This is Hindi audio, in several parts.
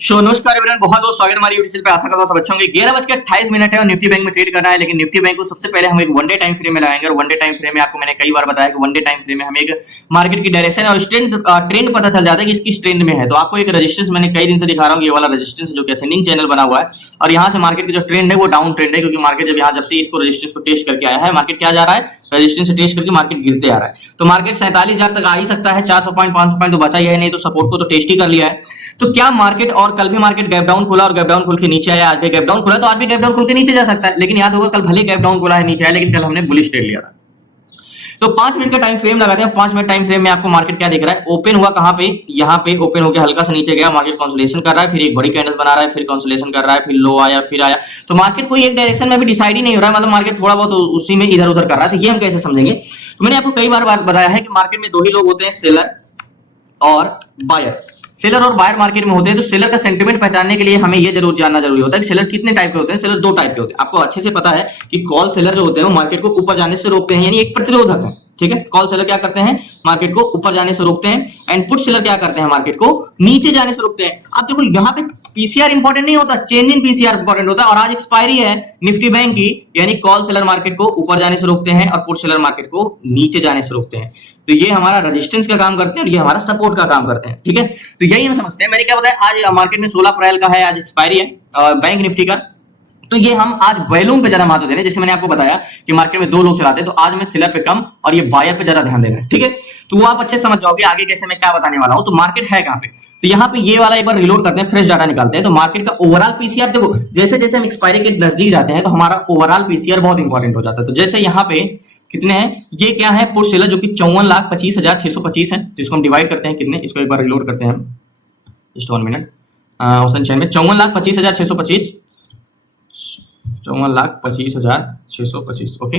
नमस्कार एवरीवन, बहुत बहुत स्वागत है हमारी यूट्यूब चैनल पे। आशा करता हूं सब अच्छे होंगे। 11:28 है और निफ्टी बैंक में ट्रेड करना है, लेकिन निफ्टी बैंक को सबसे पहले हम एक वन डे टाइम फ्रेम में लगाएंगे। और वन डे टाइम फ्रेम में आपको मैंने कई बार बताया कि वन डे टाइम फ्रेम में हमें एक मार्केट की डायरेक्शन और ट्रेंड पता चल जाता है कि इसकी ट्रेंड में है। तो आपको एक रेजिस्टेंस मैंने कई दिन से दिखा रहा हूँ, ये वाला रेजिस्टेंस जो कि असेंडिंग चैनल बना हुआ है, और यहाँ से मार्केट की जो ट्रेंड है वो डाउन ट्रेंड है, क्योंकि मार्केट जब से इसको रेजिस्टेंस को टेस्ट करके आया है, मार्केट क्या जा रहा है, रेजिस्टेंस से टेस्ट करके मार्केट गिरते आ रहा है। तो मार्केट 47,000 तक आ ही सकता है, 400 पॉइंट 500 पॉइंट तो बचा ही है, नहीं तो सपोर्ट को तो टेस्ट ही कर लिया है। तो क्या मार्केट, और कल भी मार्केट गैप डाउन खुला और गैप डाउन खुल के नीचे आया, आज भी गैप डाउन खुला, तो आज भी गैप डाउन खुल के नीचे जा सकता है। लेकिन याद होगा कल भले गैप डाउन खुला है, नीचे आया, लेकिन कल हमने बुलिश ट्रेड लिया था। तो 5 मिनट का टाइम फ्रेम लगाते हैं। 5 मिनट टाइम फ्रेम में आपको मार्केट क्या दिख रहा है, ओपन हुआ कहां पे, यहां पे ओपन होकर हल्का सा नीचे गया, मार्केट कंसोलिडेशन कर रहा है, फिर एक बड़ी कैंडल बना रहा है, फिर कंसोलिडेशन कर रहा है, फिर लो आया, फिर आया। तो मार्केट कोई एक डायरेक्शन में भी डिसाइड ही नहीं हो रहा है, मतलब मार्केट थोड़ा बहुत उसी में इधर उधर कर रहा है। तो ये हम कैसे समझेंगे? तो मैंने आपको कई बार बताया है कि मार्केट में दो ही लोग होते हैं, सेलर और बायर। सेलर और बायर मार्केट में होते हैं। तो सेलर का सेंटीमेंट पहचानने के लिए हमें यह जरूर जानना जरूरी होता है कि सेलर कितने टाइप के होते हैं। सेलर दो टाइप के होते हैं। आपको अच्छे से पता है कि कॉल सेलर जो होते हैं वो मार्केट को ऊपर जाने से रोकते हैं, यानी एक प्रतिरोधक है, ठीक है। कॉल सेलर क्या करते हैं, मार्केट को ऊपर जाने से रोकते हैं, एंड पुट सेलर क्या करते हैं, मार्केट को नीचे जाने से रोकते हैं। अब देखो यहाँ पे पीसीआर इंपॉर्टेंट नहीं होता, चेंज इन पीसीआर इंपॉर्टेंट होता है। और आज एक्सपायरी है निफ्टी बैंक की, यानी कॉल सेलर मार्केट को ऊपर जाने से रोकते हैं और पुट सेलर मार्केट को नीचे जाने से रोकते हैं। तो ये हमारा रेजिस्टेंस का काम करते हैं और ये हमारा सपोर्ट का काम करते हैं, ठीक है। तो यही हम समझते हैं। मैंने क्या बताया, आज मार्केट में 16 अप्रैल का है, आज एक्सपायरी है बैंक निफ्टी का। तो ये हम आज वॉल्यूम पे ज्यादा महत्व दे रहे हैं। जैसे मैंने आपको बताया कि मार्केट में दो लोग चलाते हैं, तो आज मैं सेलर पे कम और ये बायर पे ज्यादा ध्यान दे रहे हैं, ठीक है। तो वो आप अच्छे से समझ जाओगे आगे कैसे मैं क्या बताने वाला हूं। तो मार्केट है कहां पे, तो यहाँ पे ये वाला एक बार रिलोड करते हैं, फ्रेश डाटा निकालते हैं। तो मार्केट का ओवरऑल पीसीआर देखो, जैसे जैसे हम एक्सपायरी के नजदीक जाते हैं तो हमारा ओवरऑल पीसीआर बहुत इंपॉर्टेंट हो जाता है। तो जैसे यहाँ पे कितने हैं, ये क्या है, पुट सेलर जो कि 54,25,625 है। तो इसको हम डिवाइड करते हैं कितने, इसको एक बार रिलोड करते हैं हम, जस्ट 1 मिनट। ऑप्शन चेन में 54,25,625, 54,25,625, ओके।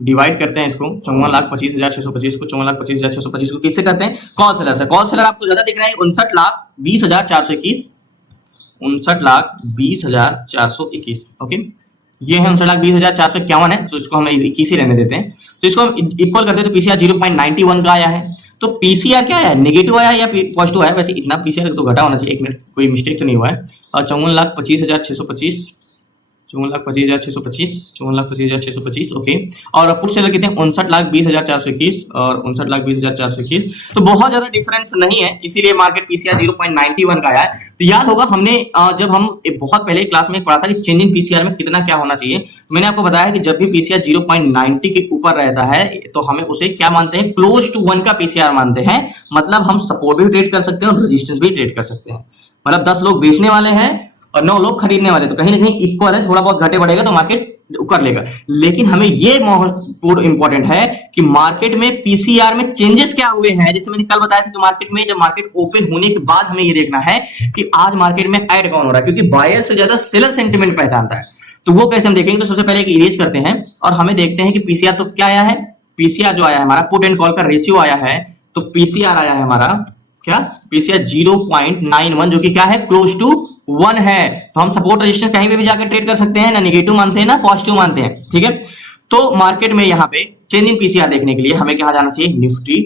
डिवाइड करते हैं इसको, 54,25,625 को 54,25,625 को किससे करते हैं, कॉल सेलर से। कॉल सेलर आपको ज्यादा दिख रहा है, 59,20,421, 59,20,421, ओके। ये है 59,20,451 है, तो इसको हम 21 ही रहने देते हैं। तो इसको हम इक्वल करते हैं, तो पीसीआर 0.91 का आया है। तो पीसीआर क्या है, नेगेटिव आया या पॉजिटिव आया, वैसे इतना पीसीआर तो घटा होना चाहिए, एक मिनट, कोई मिस्टेक तो नहीं हुआ है। और 54,25,625, 54,25,625, 54,25,625, ओके। और पुट सेलर कितने, 59,20,421 और 59,20,421। तो बहुत ज्यादा डिफरेंस नहीं है, इसीलिए मार्केट पीसीआर 0.91 का आया है। तो याद होगा हमने जब हम बहुत पहले क्लास में पढ़ा था कि चेंज इन पीसीआर में कितना क्या होना चाहिए, मैंने आपको बताया कि जब भी पीसीआर 0.90 के ऊपर रहता है तो हमें उसे क्या मानते हैं, क्लोज टू 1 का पीसीआर मानते हैं। मतलब हम सपोर्ट भी ट्रेड कर सकते हैं और रेजिस्टेंस भी ट्रेड कर सकते हैं। मतलब 10 लोग बेचने वाले हैं और 9 लोग खरीदने वाले, तो कहीं ना कहीं इक्वल है, थोड़ा बहुत घटे बढ़ेगा तो मार्केट कर लेगा। लेकिन हमें ये बहुत इंपॉर्टेंट है कि मार्केट में पीसीआर में चेंजेस क्या हुए हैं। जैसे मैंने कल बताया था कि मार्केट में जब मार्केट ओपन होने के बाद हमें ये देखना है कि आज मार्केट में ऐड कौन हो रहा है, क्योंकि बायर से ज्यादा सेलर सेंटीमेंट पहचानता है। तो वो कैसे हम देखेंगे, तो सबसे पहले एक इरेज करते हैं और हमें देखते हैं कि पीसीआर तो क्या आया है, पीसीआर जो आया है हमारा पुट एंड कॉल का रेशियो आया है। तो पीसीआर आया है हमारा क्या, पीसीआर 0.91, जो कि क्या है, क्लोज टू 1 है। तो हम सपोर्ट रेजिस्टेंस कहीं पे भी जाकर ट्रेड कर सकते हैं, ना नेगेटिव मानते हैं ना पॉजिटिव मानते हैं, ठीक है। तो मार्केट में यहाँ पे चेंज इन पीसीआर देखने के लिए हमें क्या जाना चाहिए, निफ्टी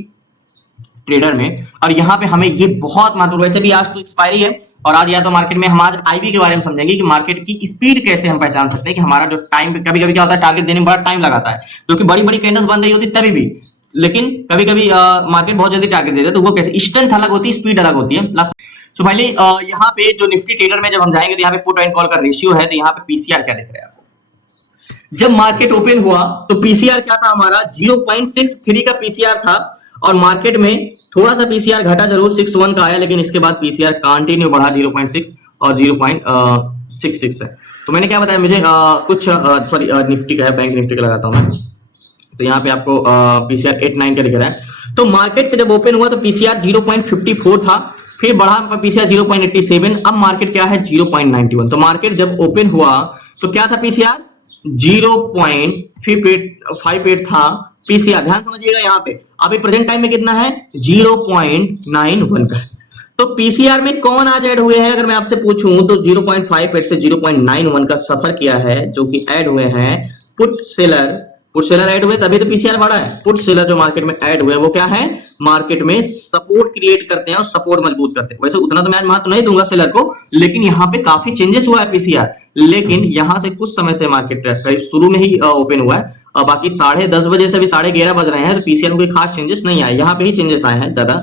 ट्रेडर में। और यहाँ पे हमें ये बहुत महत्वपूर्ण, वैसे भी आज तो एक्सपायरी है और आज या तो मार्केट में हम आज आईबी के बारे में समझेंगे कि मार्केट की स्पीड कैसे हम पहचान सकते हैं कि हमारा जो टाइम, कभी कभी क्या होता है टारगेट देने में बड़ा टाइम लगाता है, क्योंकि बड़ी बड़ी कैंडल्स बन रही होती तभी भी, लेकिन कभी कभी मार्केट बहुत जल्दी टारगेट देता है। तो वो कैसे, स्ट्रेंथ अलग होती है, स्पीड अलग होती है। तो पहले यहाँ पे जो निफ्टी ट्रेडर में जब हम जाएंगे तो यहाँ पे पुट एंड कॉल का रेशियो है। तो यहाँ पे पीसीआर क्या दिख रहा है आपको, जब मार्केट ओपन हुआ तो पीसीआर क्या था हमारा, 0.63 का पीसीआर था। और मार्केट में थोड़ा सा पीसीआर घटा जरूर, 61 का आया, लेकिन इसके बाद पीसीआर कंटिन्यू बढ़ा 0.6 और 0.66 है। तो मैंने क्या बताया, मुझे कुछ सॉरी निफ्टी का है, बैंक निफ्टी का लगाता हूं मैं। तो यहाँ पे आपको पीसीआर 89 का दिख रहा है। तो मार्केट जब ओपन हुआ तो पीसीआर 0.54 था, फिर बढ़ा पीसीआर 0.87, अब मार्केट क्या है 0.91। तो मार्केट जब ओपन हुआ तो क्या था, पीसीआर 0.58 था पीसीआर, ध्यान समझिएगा यहाँ पे। अभी प्रेजेंट टाइम में कितना है, 0.91 का। तो पीसीआर में कौन आज ऐड हुए हैं, अगर मैं आपसे पूछूं तो 0.58 से 0.91 का सफर किया है, जो कि ऐड हुए हैं put seller put seller add हुए तभी तो पीसीआर बढ़ा है। पुट सेलर जो मार्केट में ऐड हुए वो क्या है, मार्केट में सपोर्ट क्रिएट करते हैं और सपोर्ट मजबूत करते हैं। वैसे उतना तो मैं आज महत्व नहीं दूंगा सेलर को, लेकिन यहाँ पे काफी चेंजेस हुआ है पीसीआर। लेकिन यहाँ से कुछ समय से मार्केट करीब शुरू में ही ओपन हुआ है, बाकी 10:30 बजे से भी 11:30 बज रहे हैं, तो पीसीआर में कोई खास चेंजेस नहीं आए, यहाँ पे ही चेंजेस आए हैं ज्यादा।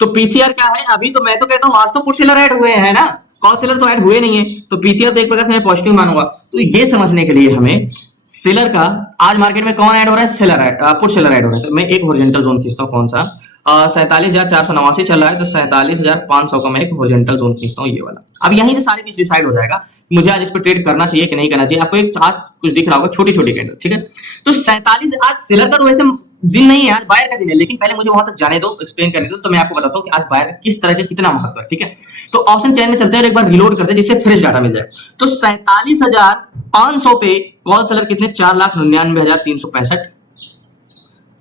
तो पीसीआर क्या है अभी, तो मैं तो कहता हूँ आज तो पुट सेलर ऐड हुए हैं ना, कॉल सेलर तो ऐड हुए नहीं है, तो पीसीआर तो एक प्रकार से मैं पॉजिटिव मानूंगा। तो ये समझने के लिए हमें सेलर का आज मार्केट में कौन ऐड हो रहा है, seller add, put seller add हो रहा है। तो मैं एक हॉरिजॉन्टल जोन खींचता हूँ, कौन सा 47,489 चल रहा है, तो 47,500 का मैं एक हॉरिजॉन्टल जोन खींचता हूँ, ये वाला। अब यहीं से सारी चीज डिसाइड हो जाएगा मुझे आज इस पर ट्रेड करना चाहिए कि नहीं करना चाहिए। आपको एक चार्ट कुछ दिख रहा होगा, छोटी छोटी कैंडल, ठीक है। तो 47 आज सेलर का तो वैसे दिन नहीं है, आज बायर का दिन है, लेकिन पहले मुझे वहां तक जाने दो, एक्सप्लेन करने दो, तो मैं आपको बताता हूँ कि आज बायर का किस तरह के कितना महत्व है, ठीक है। तो ऑप्शन चेन में चलते हैं और एक बार रिलोड करते हैं जिससे फ्रेश डाटा मिल जाए। तो 47,500 पे कॉल सेलर कितने, 4,99,365,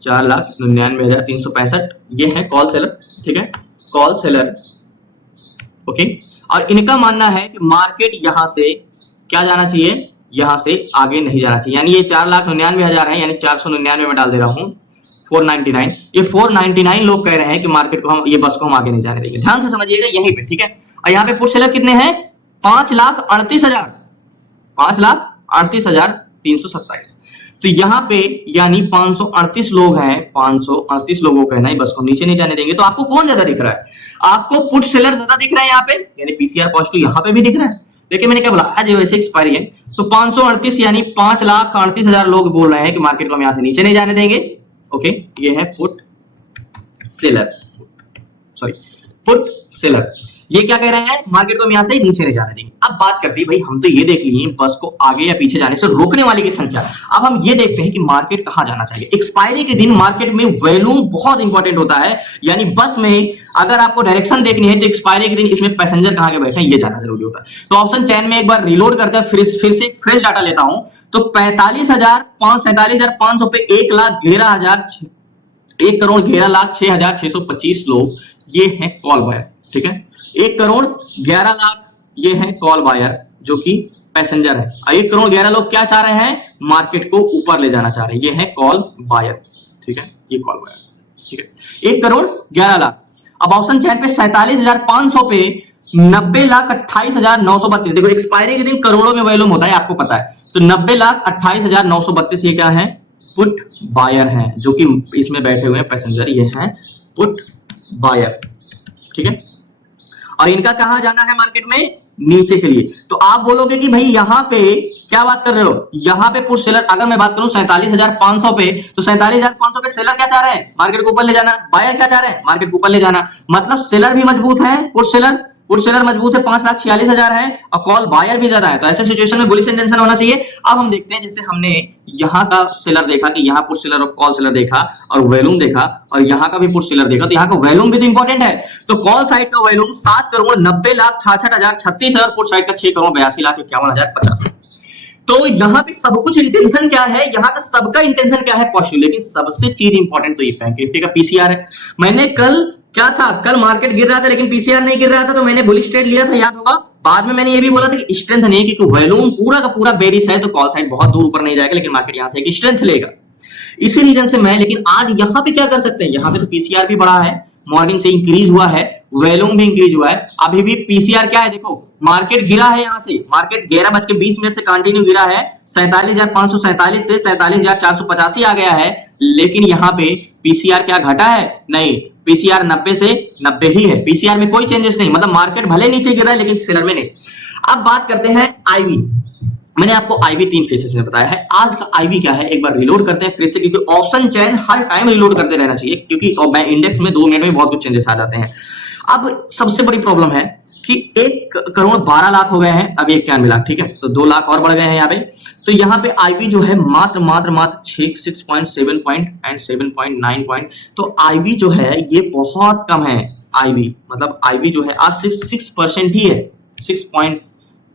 4,99,365 ये है कॉल सेलर, ठीक है, कॉल सेलर, ओके। और इनका मानना है कि मार्केट यहां से क्या जाना चाहिए, यहां से आगे नहीं जाना चाहिए, यानी ये 4,99,000 है, यानी 499 में डाल दे रहा हूं 499। ये 499 लोग कह रहे हैं कि मार्केट को हम, ये बस को हम आगे नहीं जाने देंगे। ध्यान से समझिएगा यहीं पे, ठीक है। और यहाँ पे पुट सेलर कितने हैं, 5,38,000, 5,38,327। तो यहाँ पे यानी 538 लोग हैं, 538 लोगों का कहना है बस को नीचे नहीं जाने देंगे। तो आपको कौन ज्यादा दिख रहा है, आपको पुट सेलर ज्यादा दिख रहा है यहाँ पे, यानी पीसीआर पॉजिटिव यहाँ पे भी दिख रहा है। लेकिन मैंने क्या बोला, आज वैसे एक्सपायरी है, तो 538 यानी 5,38,000 लोग बोल रहे हैं कि मार्केट को हम यहां से नीचे नहीं जाने देंगे, ओके। ये है put seller, sorry put seller, ये क्या कह रहे हैं, मार्केट को हम यहां से नीचे नहीं जाने देंगे। अब बात करते हैं भाई, हम तो ये देख लिए बस को आगे या पीछे जाने से रोकने वाली की संख्या। अब हम ये देखते हैं कि मार्केट कहां जाना चाहिए। एक्सपायरी के दिन मार्केट में वॉल्यूम बहुत इंपॉर्टेंट होता है, यानी बस में अगर आपको डायरेक्शन देखनी है तो एक्सपायरी के दिन इसमें पैसेंजर कहां के बैठे हैं ये जानना जरूरी होता है। तो ऑप्शन चेन में एक बार रिलोड करते हैं, फिर से फ्रेश डाटा लेता हूं। तो 47,500 पे 1,11,06,625 लोग ये हैं कॉल बायर, ठीक है। 1,11,00,000 ये है कॉल बायर जो कि पैसेंजर है, और 1,11,00,000 लोग क्या चाह रहे हैं, मार्केट को ऊपर ले जाना चाह रहे हैं, ये है कॉल बायर, ठीक है, ये कॉल बायर, ठीक है, 1,11,00,000। अब ऑप्शन चेन पे 47,500 पे 90,28,932, देखो एक्सपायरी के दिन करोड़ों में वॉल्यूम होता है, आपको पता है। तो 90,28,932 ये क्या है, पुट बायर हैं, जो कि इसमें बैठे हुए हैं पैसेंजर, ये हैं पुट बायर, ठीक है। और इनका कहां जाना है मार्केट में, नीचे के लिए। तो आप बोलोगे कि भाई यहां पे क्या बात कर रहे हो, यहां पे पुट सेलर, अगर मैं बात करूं 47,500 पे, तो 47,500 पे सेलर क्या चाह रहे हैं, मार्केट को ऊपर ले जाना, बायर क्या चाह रहे हैं, मार्केट को ऊपर ले जाना। मतलब सेलर भी मजबूत है, पुट सेलर मजबूत है, 5,46,000 है, और कॉल बायर भी ज्यादा है। तो ऐसे सिचुएशन में बुलिश इंटेंशन होना चाहिए। अब हम देखते हैं, जैसे हमने यहाँ का सेलर देखा कि यहाँ पुट सेलर और कॉल सेलर देखा और वॉल्यूम देखा, और यहाँ का भी पुट सेलर देखा, तो यहाँ का वॉल्यूम भी तो इंपॉर्टेंट है। तो कॉल साइड का वॉल्यूम 7,90,66,066 और पुट साइड का 6,82,51,050। तो यहाँ पे सब कुछ इंटेंशन क्या है, यहाँ का सबका इंटेंशन क्या है, पॉजिटिव। लेकिन सबसे चीज इंपॉर्टेंट तो ये बैंक निफ्टी का पीसीआर है। मैंने कल क्या था, कल मार्केट गिर रहा था लेकिन पीसीआर नहीं गिर रहा था, तो मैंने बुलिश ट्रेड लिया था, याद होगा। बाद में मैंने ये भी बोला था कि स्ट्रेंथ नहीं है, क्योंकि वॉल्यूम पूरा का पूरा बेरिश है, तो कॉल साइड बहुत दूर ऊपर नहीं जाएगा, लेकिन मार्केट यहां से एक स्ट्रेंथ लेगा। इसी रीजन से मैं, लेकिन आज यहाँ पे क्या कर सकते हैं, यहाँ पे तो पीसीआर भी बढ़ा है, मॉर्निंग से इंक्रीज हुआ है, वॉल्यूम भी इंक्रीज हुआ है। अभी भी पीसीआर क्या है, देखो मार्केट गिरा है, यहाँ से मार्केट 11:20 से कंटिन्यू गिरा है, 47,547 से 47,485 आ गया है। लेकिन यहाँ पे पीसीआर क्या घटा है, नहीं, पीसीआर 90 से 90 ही है, पीसीआर में कोई चेंजेस नहीं। मतलब मार्केट भले नीचे गिरा है लेकिन सेलर में नहीं। अब बात करते हैं आईवी। मैंने आपको आईवी 3 फेसेस में बताया है, आज का आईवी क्या है एक बार रिलोड करते हैं फिर से, क्योंकि ऑप्शन चेन हर टाइम रिलोड करते रहना चाहिए, क्योंकि इंडेक्स में 2 मिनट में बहुत कुछ चेंजेस आ जाते हैं। अब सबसे बड़ी प्रॉब्लम है कि 1,12,00,000 हो गए हैं, अब 91 लाख, ठीक है, तो 2 लाख और बढ़ गए हैं यहाँ पे। तो यहाँ पे आईवी जो है मात्र 6.7 पॉइंट एंड 7.9 पॉइंट। तो आईवी जो है ये बहुत कम है, आईवी मतलब आईवी जो है आज सिर्फ 6% ही है,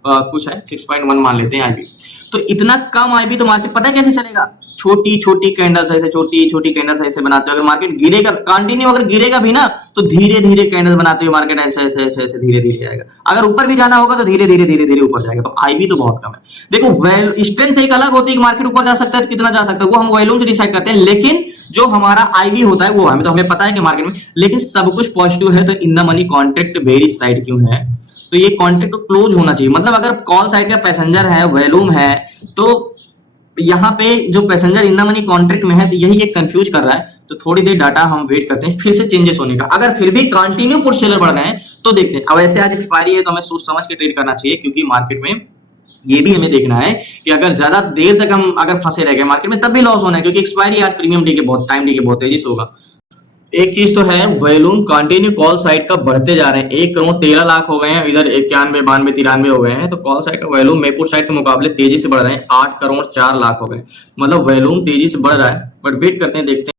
कुछ है, 6.1 मान लेते हैं आईबी। तो इतना कम आईबी तो मार्केट पता है कैसे चलेगा, छोटी छोटी कैंडल्स ऐसे, छोटी छोटी कैंडल्स ऐसे बनाते हो। अगर मार्केट गिरेगा कंटिन्यू, अगर गिरेगा भी ना तो धीरे धीरे कैंडल बनाते हुए मार्केट ऐसे ऐसे ऐसे ऐसे धीरे धीरे जाएगा। अगर ऊपर भी जाना होगा तो धीरे धीरे धीरे धीरे ऊपर जाएगा। तो आईबी तो बहुत कम है। देखो वेल स्ट्रेंथ एक अलग होती है कि मार्केट ऊपर जा सकता है तो कितना जा सकता है, वो हम वॉल्यूम से डिसाइड करते हैं, लेकिन जो हमारा आईबी होता है वो हमें तो हमें पता है कि मार्केट में, लेकिन सब कुछ पॉजिटिव है तो in the money contract bearish side क्यों है, तो ये कॉन्ट्रैक्ट को क्लोज होना चाहिए। मतलब अगर कॉल साइड का पैसेंजर है, वॉल्यूम है, तो यहाँ पे जो passenger in the money contract में है तो यही एक कंफ्यूज कर रहा है। तो थोड़ी देर डाटा हम वेट करते हैं फिर से चेंजेस होने का। अगर फिर भी कंटिन्यू पुट सेलर बढ़ गए हैं तो देखते हैं। अब ऐसे आज एक्सपायरी है तो हमें सोच समझ के ट्रेड करना चाहिए, क्योंकि मार्केट में ये भी हमें देखना है कि अगर ज्यादा देर तक हम अगर फंसे रह गए मार्केट में तब भी लॉस होना है, क्योंकि एक्सपायरी आज प्रीमियम डे के बहुत टाइम डे के बहुत तेजी से होगा। एक चीज तो है, वॉल्यूम कंटिन्यू कॉल साइड का बढ़ते जा रहे हैं। 1 करोड़ 13 लाख हो गए हैं, इधर 91 92 93 हो गए हैं। तो कॉल साइड का वॉल्यूम मेपुट साइड के मुकाबले तेजी से बढ़ रहे हैं। 8 करोड़ 4 लाख हो गए, मतलब वॉल्यूम तेजी से बढ़ रहा है। बट वेट करते हैं, देखते हैं।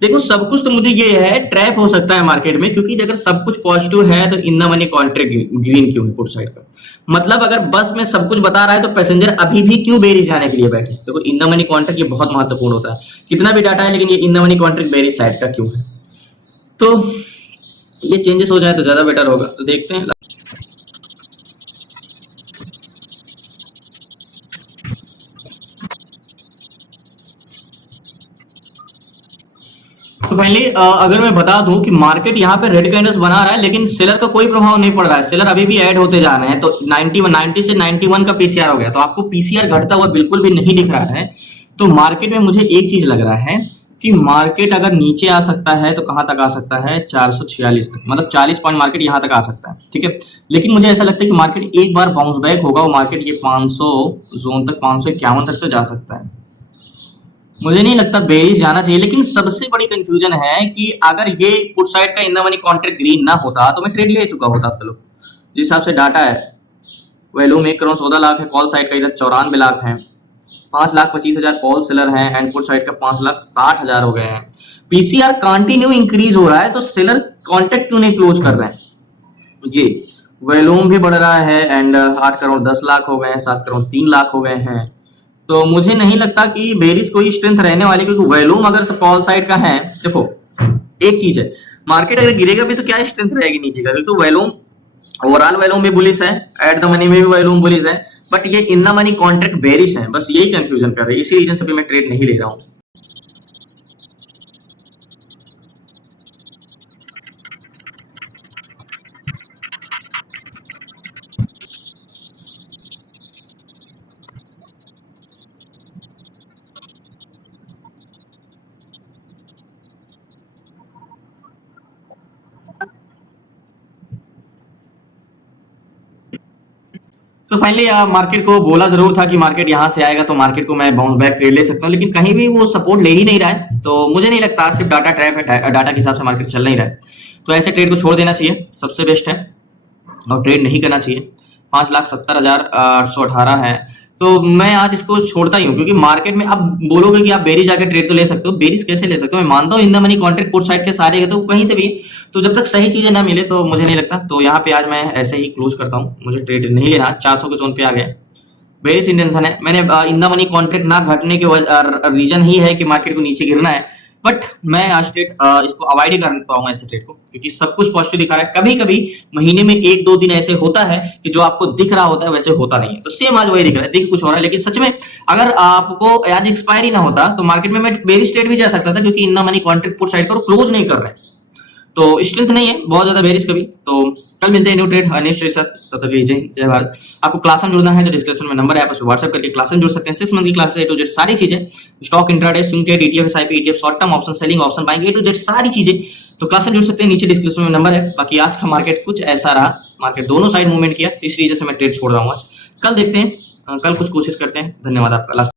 देखो सब कुछ तो मुझे ये है ट्रैप हो सकता है मार्केट में, क्योंकि अगर सब कुछ पॉजिटिव है तो in the money contract green क्यों है पुट साइड का। मतलब अगर बस में सब कुछ बता रहा है तो पैसेंजर अभी भी क्यों बेरिश जाने के लिए बैठे। देखो इन द मनी कॉन्ट्रैक्ट ये बहुत महत्वपूर्ण होता है, कितना भी डाटा है लेकिन ये in the money contract bearish side का क्यों है। तो ये चेंजेस हो जाए तो ज्यादा बेटर होगा। तो देखते हैं। तो फाइनली अगर मैं बता दूं कि मार्केट यहाँ पे रेड कैंडल्स बना रहा है लेकिन सेलर का कोई प्रभाव नहीं पड़ रहा है, सेलर अभी भी ऐड होते जा रहे हैं। तो 90 से 91 का पीसीआर हो गया, तो आपको पीसीआर घटता हुआ बिल्कुल भी नहीं दिख रहा है। तो मार्केट में मुझे एक चीज लग रहा है कि मार्केट अगर नीचे आ सकता है तो कहां तक आ सकता है, 446 तक, मतलब 40 पॉइंट मार्केट यहां तक आ सकता है, ठीक है। लेकिन मुझे ऐसा लगता है कि मार्केट एक बार बाउंस बैक होगा और मार्केट ये 500 जोन तक, 551 तक तो जा सकता है। मुझे नहीं लगता बेरिश जाना चाहिए। लेकिन सबसे बड़ी कंफ्यूजन है कि अगर ये पुट साइड का in the money contract green ना होता तो मैं ट्रेड ले चुका होता। आप लोग जिस हिसाब से डाटा है, वैल्यूम 1 करोड़ 14 लाख है, कॉल साइड का इधर 94 लाख है, 5,25,000 कॉल सेलर हैं एंड पुट साइड का 5,60,000 हो गए हैं। पीसीआर कंटिन्यू इंक्रीज हो रहा है तो सेलर कॉन्ट्रैक्ट क्यों नहीं क्लोज कर रहे हैं। ये वॉल्यूम भी बढ़ रहा है एंड 8 करोड़ 10 लाख हो गए हैं, 7 करोड़ 3 लाख हो गए हैं। तो मुझे नहीं लगता कि बेरिश कोई स्ट्रेंथ रहने वाली, क्योंकि वॉल्यूम अगर कॉल साइड का है, देखो एक चीज है, मार्केट अगर गिरेगा भी तो क्या स्ट्रेंथ रहेगी नीचे का, तो वॉल्यूम ओवरऑल वॉल्यूम भी बुलिश है, एट द मनी में भी वॉल्यूम बुलिश है, बट ये in the money contract bearish है। बस यही कंफ्यूजन कर रहे हैं, इसी रीजन से भी मैं ट्रेड नहीं ले रहा हूँ। सो फाइनली मार्केट को बोला जरूर था कि मार्केट यहाँ से आएगा तो मार्केट को मैं बाउंस बैक ट्रेड ले सकता हूँ, लेकिन कहीं भी वो सपोर्ट ले ही नहीं रहा है। तो मुझे नहीं लगता, सिर्फ डाटा ट्रैप है, डाटा के हिसाब से मार्केट चल नहीं रहा है। तो ऐसे ट्रेड को छोड़ देना चाहिए, सबसे बेस्ट है, और ट्रेड नहीं करना चाहिए। 5,70,818 है, तो मैं आज इसको छोड़ता ही हूँ, क्योंकि मार्केट में अब बोलोगे कि आप बेरिश जाके ट्रेड तो ले सकते हो, बेरिश कैसे ले सकते हो। मैं मानता हूँ in the money contract put side के सारे है तो कहीं से भी, तो जब तक सही चीजें ना मिले तो मुझे नहीं लगता। तो यहाँ पे आज मैं ऐसे ही क्लोज करता हूँ, मुझे ट्रेड नहीं लेना। 400 के जोन पे आ गए, बेरिश इंटेंशन है। मैंने इन द मनी कॉन्ट्रैक्ट ना घटने के रीजन ही है कि मार्केट को नीचे गिरना है, बट मैं आज ट्रेड इसको अवॉइड ही करता हूँ ऐसे ट्रेड को, क्योंकि सब कुछ पॉजिटिव दिखा रहा है। कभी कभी महीने में 1-2 दिन ऐसे होता है कि जो आपको दिख रहा होता है वैसे होता नहीं है। तो सेम आज वही दिख रहा है, दिख कुछ हो रहा है, लेकिन सच में अगर आपको आज एक्सपायरी ना होता तो मार्केट में मैं बेरिश ट्रेड भी जा सकता था, क्योंकि in the money contract put side पर क्लोज नहीं कर रहे हैं, तो स्ट्रेंथ नहीं है बहुत ज्यादा बेरिश कभी। तो कल मिलते हैं न्यू ट्रेड नेक्स्ट के साथ, तब तक जय भारत। आपको क्लास में जुड़ना है तो डिस्क्रिप्शन में नंबर है, आप उस पर व्हाट्सएप करके क्लास में जुड़ सकते हैं। 6 मंथ की क्लास A to Z सारी चीजें, stock intraday, swing trade, ETF, SIP, ETF, short term option, selling option, buying, A to Z सारी चीजें, तो क्लास में जुड़ सकते हैं। नीचे डिस्क्रिप्शन में नंबर है। बाकी आज का मार्केट कुछ ऐसा रहा, मार्केट दोनों साइड मूवमेंट किया, इस रीजन से मैं ट्रेड छोड़ रहा हूँ आज। कल देखते हैं, कल कुछ कोशिश करते हैं। धन्यवाद आपका।